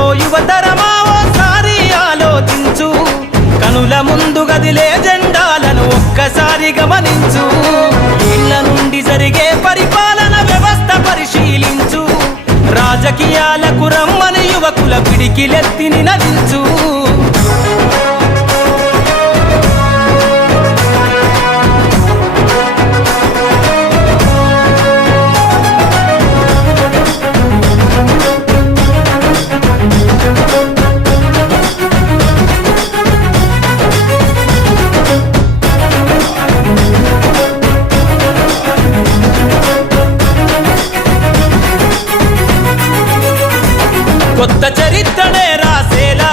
ఓ యువతరమా ఓసారి ఆలోచించు, కనుల ముందు గదిలే జెండాలను ఒక్కసారి గమనించు. ఇళ్ల నుండి జరిగే పరిపాలన వ్యవస్థ పరిశీలించు, రాజకీయాలకు రమ్మని యువకుల పిడికిలెత్తి నినదించు. కొత్త చరిత్రనే రాసేలా